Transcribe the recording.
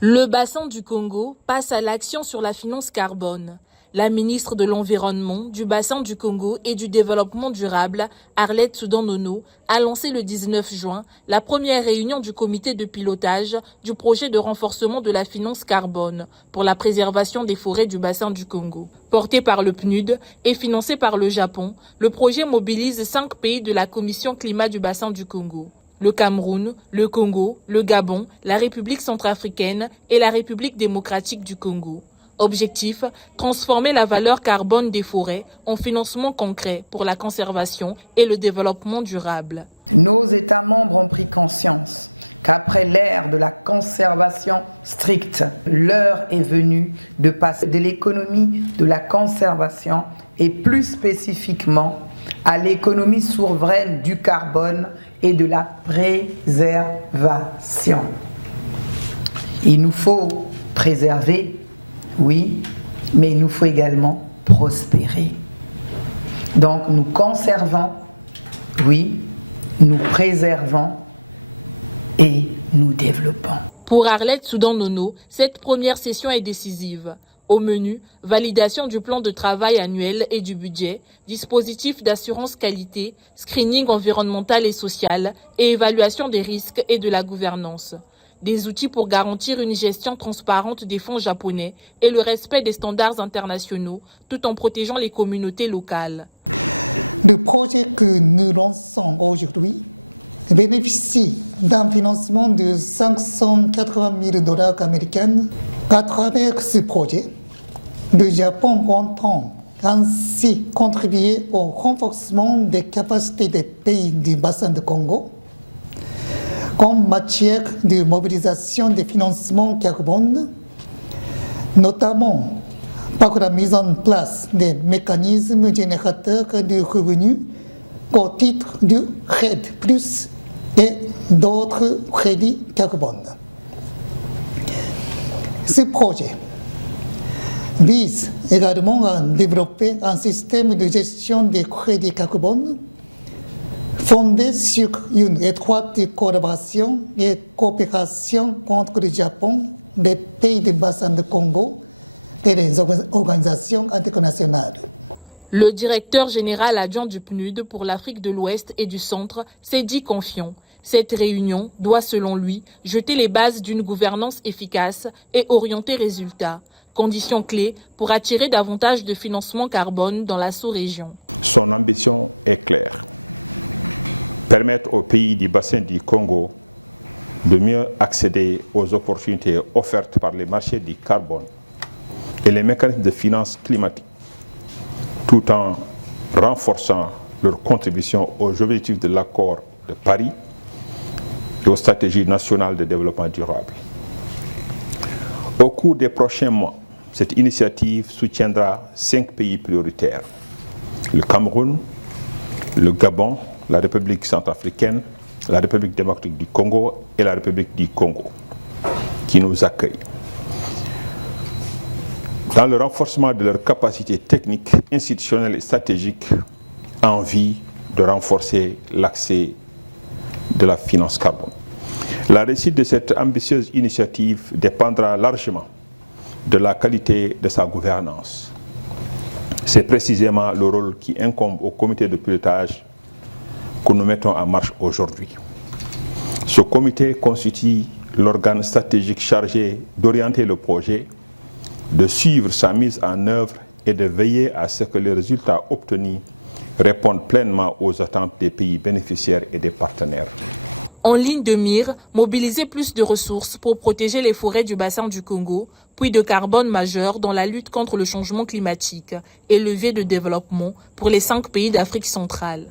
Le bassin du Congo passe à l'action sur la finance carbone. La ministre de l'Environnement, du bassin du Congo et du Développement durable, Arlette Soudan-Nono, a lancé le 19 juin la première réunion du comité de pilotage du projet de renforcement de la finance carbone pour la préservation des forêts du bassin du Congo. Porté par le PNUD et financé par le Japon, le projet mobilise 5 pays de la Commission climat du bassin du Congo. Le Cameroun, le Congo, le Gabon, la République centrafricaine et la République démocratique du Congo. Objectif, transformer la valeur carbone des forêts en financement concret pour la conservation et le développement durable. Nos États membres ont pris conscience qu'après l'ère de la conservation stricte, l'heure est venue de passer de l'économie de la conservation et plus spécifiquement à l'économie souveraine du carbone et de la préservation. Il nous faut préserver, oui, mais il nous faut également prospérer. Donc nous conservons, oui, nous préservons et nous développons. Pour Arlette Soudan-Nono, cette première session est décisive. Au menu, validation du plan de travail annuel et du budget, dispositif d'assurance qualité, screening environnemental et social et évaluation des risques et de la gouvernance. Des outils pour garantir une gestion transparente des fonds japonais et le respect des standards internationaux tout en protégeant les communautés locales. Le projet que nous lançons aujourd'hui bénéficie d'un financement de 580 000 $ américains. À travers ce projet, le Japon entend ainsi contribuer au renforcement des capacités des pays du bassin du Congo en matière de mobilisation des financements carbone, notamment par la mise en place des mécanismes générateurs de revenus au titre du RED+, et d'autres crédits carbone. Ce projet vise également à développer un système de gestion des crédits carbone fondé sur une étroite collaboration et coopération entre le Japon, les pays du bassin du Congo et les organisations internationales. Le directeur général adjoint du PNUD pour l'Afrique de l'Ouest et du Centre s'est dit confiant. Cette réunion doit, selon lui, jeter les bases d'une gouvernance efficace et orienter résultats, condition clé pour attirer davantage de financement carbone dans la sous-région. Son ambition est claire. Permettre aux pays du bassin du Congo de mieux accéder aux opportunités offertes par les marchés du carbone et les mécanismes de finance climatique, tout en renforçant leur contribution aux objectifs de l'accord de Paris et aux stratégies nationales de développement durable. Au cours des prochains mois, cette initiative soutiendra 5 pays prioritaires: le Cameroun, le Gabon, la République centrafricaine, la République démocratique du Congo et la République du Congo, qui nous accueillent. Dans le renforcement de leurs capacités techniques, institutionnelles et stratégiques, en vue de renforcer l'accès de la finance carbone. La réussite de cette ambitieuse initiative dépendra largement de la qualité de sa gouvernance. C'est précisément le rôle qui incombe au comité de pilotage que nous mettons en marche aujourd'hui. Ce comité constitue l'organe stratégique chargé d'orienter le projet, de suivre sa mise en œuvre et de veiller à ce que les résultats obtenus répondent pleinement aux attentes des pays bénéficiaires et des partenaires. En ligne de mire, mobiliser plus de ressources pour protéger les forêts du bassin du Congo, puits de carbone majeur dans la lutte contre le changement climatique et levier de développement pour les 5 pays d'Afrique centrale.